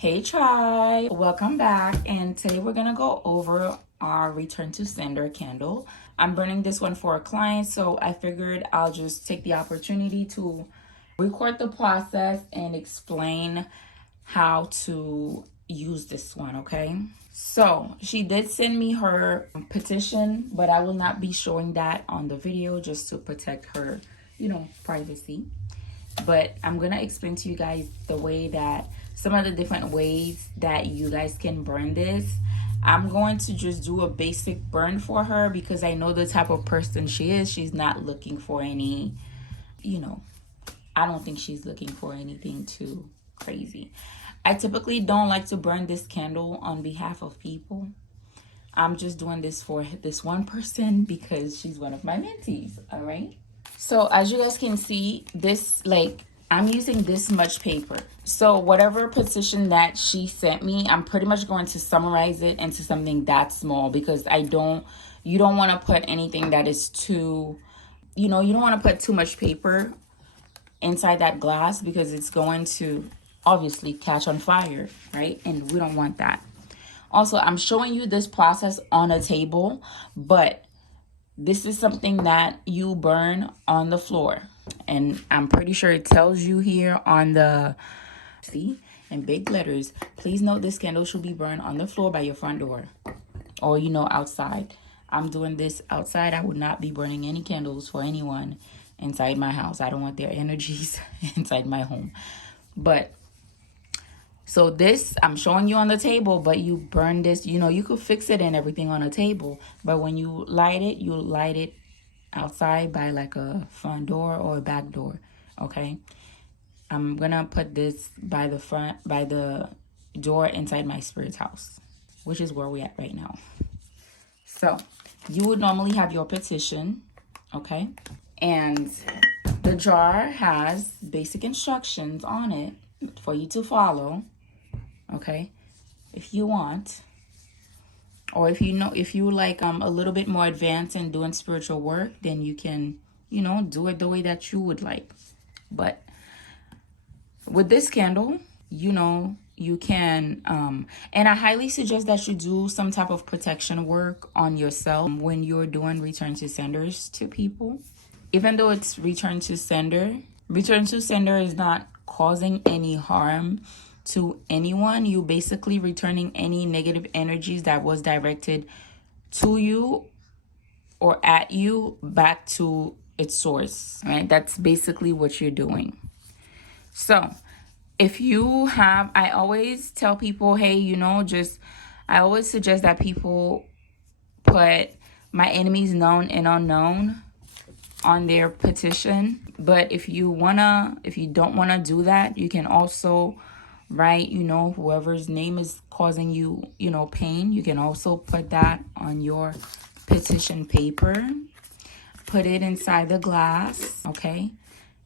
Hey tribe, welcome back, and today we're gonna go over our return to sender candle. I'm burning this one for a client, so I figured I'll just take the opportunity to record the process and explain how to use this one. Okay, so she did send me her petition, but I will not be showing that on the video just to protect her privacy. But I'm gonna explain to you guys the way that some of the different ways that you guys can burn this. I'm going to just do a basic burn for her because I know the type of person she is. She's not looking for any, I don't think she's looking for anything too crazy. I typically don't like to burn this candle on behalf of people. I'm just doing this for this one person because she's one of my mentees, all right? So as you guys can see, this, I'm using this much paper. So whatever petition that she sent me, I'm pretty much going to summarize it into something that small because you don't want to put anything that is too, you don't want to put too much paper inside that glass because it's going to obviously catch on fire, right? And we don't want that. Also, I'm showing you this process on a table, but this is something that you burn on the floor. And I'm pretty sure it tells you here on the, see, in big letters, please note this candle should be burned on the floor by your front door or, outside. I'm doing this outside. I would not be burning any candles for anyone inside my house. I don't want their energies inside my home. But so this, I'm showing you on the table, but you burn this, you could fix it and everything on a table. But when you light it outside by like a front door or a back door, okay? I'm gonna put this by the door inside my spirit's house, which is where we're at right now. So you would normally have your petition, okay? And the jar has basic instructions on it for you to follow. Okay, if you want, or if you like a little bit more advanced in doing spiritual work, then you can do it the way that you would like. But with this candle, you can and I highly suggest that you do some type of protection work on yourself when you're doing return to senders to people. Even though it's return to sender is not causing any harm to anyone. You basically returning any negative energies that was directed to you or at you back to its source, right? That's basically what you're doing. So if you have, I always tell people, hey, I always suggest that people put my enemies known and unknown on their petition. But if you don't want to do that, you can also write, whoever's name is causing you, pain. You can also put that on your petition paper. Put it inside the glass, okay?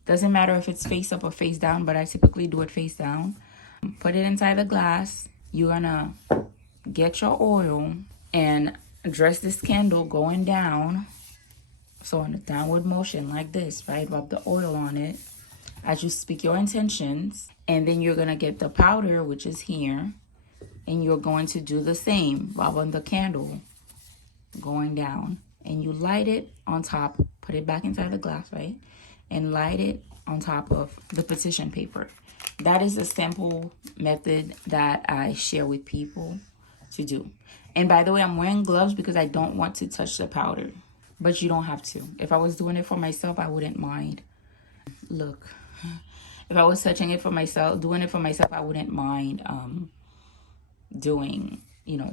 Doesn't matter if it's face up or face down, but I typically do it face down. Put it inside the glass. You're gonna get your oil and address this candle going down. So in a downward motion like this, right? Rub the oil on it as you speak your intentions. And then you're going to get the powder, which is here. And you're going to do the same. Rub on the candle going down. And you light it on top. Put it back inside the glass, right? And light it on top of the petition paper. That is a simple method that I share with people to do. And by the way, I'm wearing gloves because I don't want to touch the powder. But you don't have to. If I was doing it for myself, I wouldn't mind. Look, if I was doing it for myself, I wouldn't mind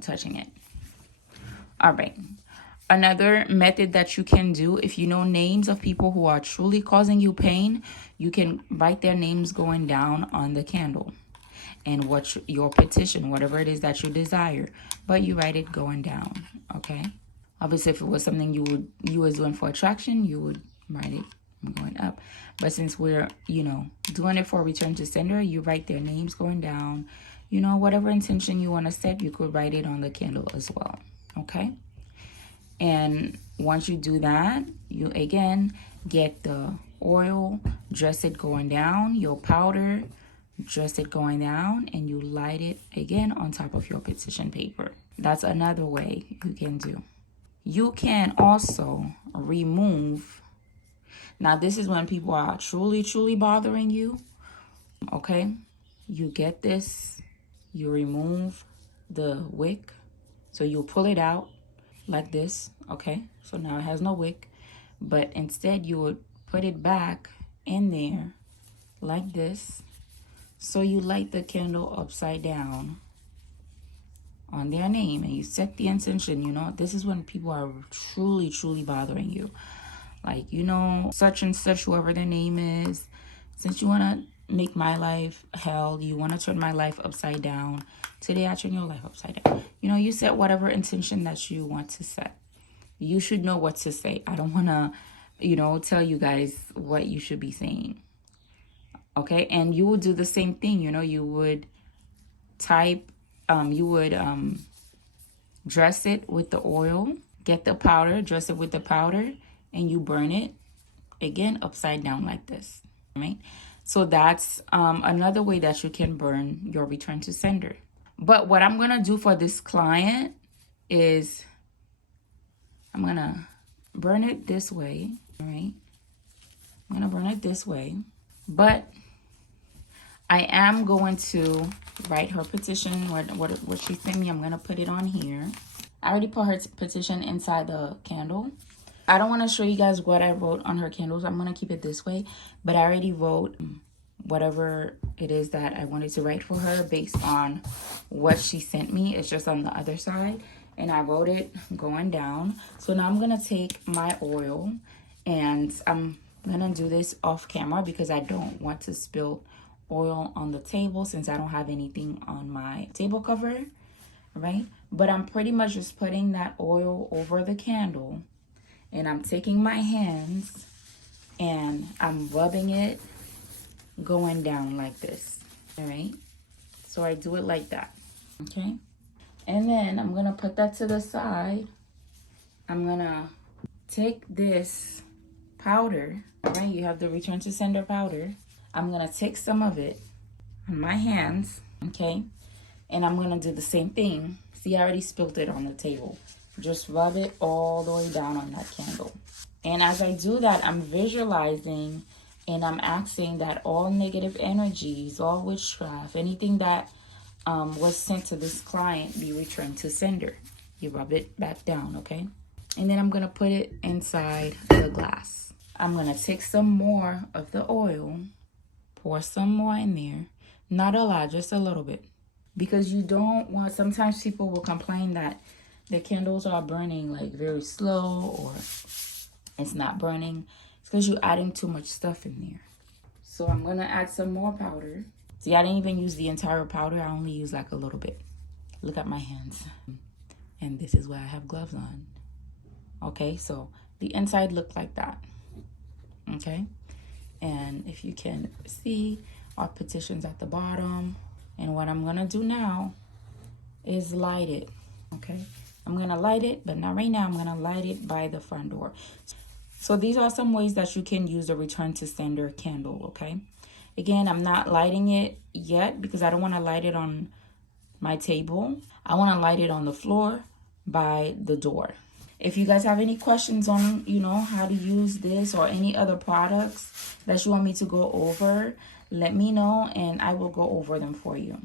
touching it. All right. Another method that you can do, if you know names of people who are truly causing you pain, you can write their names going down on the candle. And what your petition, whatever it is that you desire, but you write it going down, okay? Obviously, if it was something you was doing for attraction, you would write it going up. But since we're, doing it for return to sender, you write their names going down. Whatever intention you want to set, you could write it on the candle as well. Okay? And once you do that, you again get the oil, dress it going down, your powder, just it going down, and you light it again on top of your petition paper. That's another way you can do. You can also remove. Now this is when people are truly bothering you. Okay, you get this, you remove the wick, so you pull it out like this. Okay, so now it has no wick, but instead you would put it back in there like this. So you light the candle upside down on their name, and you set the intention. You know, this is when people are truly bothering you. Like, you know, such and such, whoever their name is, since you want to make my life hell, you want to turn my life upside down, today I turn your life upside down. You know, you set whatever intention that you want to set. You should know what to say. I don't want to, you know, tell you guys what you should be saying. Okay, and you would do the same thing. You know, you would dress it with the oil, get the powder, dress it with the powder, and you burn it again upside down like this, right? So that's another way that you can burn your return to sender. But what I'm gonna do for this client is I'm gonna burn it this way, all right? I'm gonna burn it this way, but I am going to write her petition, what she sent me. I'm going to put it on here. I already put her petition inside the candle. I don't want to show you guys what I wrote on her candles. I'm going to keep it this way. But I already wrote whatever it is that I wanted to write for her based on what she sent me. It's just on the other side. And I wrote it going down. So now I'm going to take my oil, and I'm going to do this off camera because I don't want to spill oil on the table since I don't have anything on my table cover, right? But I'm pretty much just putting that oil over the candle, and I'm taking my hands and I'm rubbing it going down like this, all right? So I do it like that, okay? And then I'm gonna put that to the side. I'm gonna take this powder, right? You have the return to sender powder. I'm going to take some of it on my hands, okay? And I'm going to do the same thing. See, I already spilled it on the table. Just rub it all the way down on that candle. And as I do that, I'm visualizing and I'm asking that all negative energies, all witchcraft, anything that was sent to this client be returned to sender. You rub it back down, okay? And then I'm going to put it inside the glass. I'm going to take some more of the oil, pour some more in there. Not a lot, just a little bit. Because you don't want, sometimes people will complain that the candles are burning like very slow or it's not burning. It's because you're adding too much stuff in there. So I'm going to add some more powder. See, I didn't even use the entire powder. I only used like a little bit. Look at my hands. And this is why I have gloves on. Okay, so the inside looked like that. Okay. And if you can see, our petition's at the bottom. And what I'm going to do now is light it, okay? I'm going to light it, but not right now. I'm going to light it by the front door. So these are some ways that you can use a return to sender candle, okay? Again, I'm not lighting it yet because I don't want to light it on my table. I want to light it on the floor by the door. If you guys have any questions on, you know, how to use this or any other products that you want me to go over, let me know and I will go over them for you.